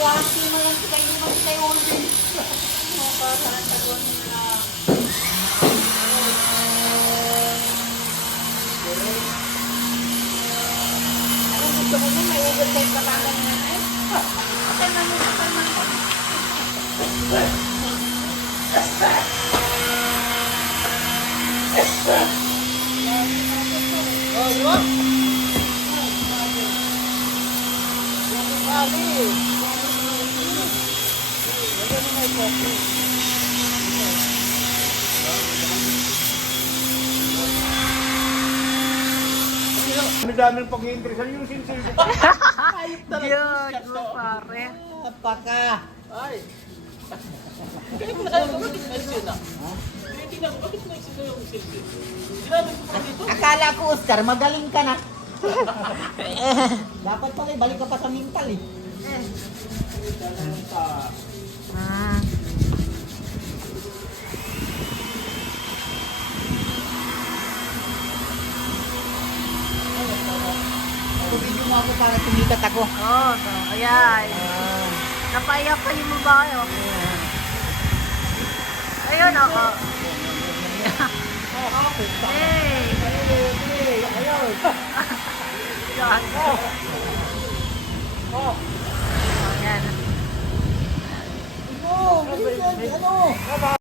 Wasi mo lang kita, hindi man kita yung ulit. Parang tagon na. Ano gusto mo na may ugot sa'yo Batangas na eh? Ate na mo sa Batangas. Oh, di ba? Ang dami ng pag-iinteresan yung sinsil. Yun, mo pare. Apaka. Ay. Kaya mo na bakit na-explain na? Tingnan mo, bakit na-explain yung selfie? Sinabi ko pa dito. Akala ko, Oscar, magaling ka na. Dapat pala, balik ka pa sa mental eh. Ah. Video mo ako para tumikat ako. Oh, so, ayan. Napaiyak kayo mo ba kayo? Ayun ako. Hey! Yan. Oh, Ayan. ano?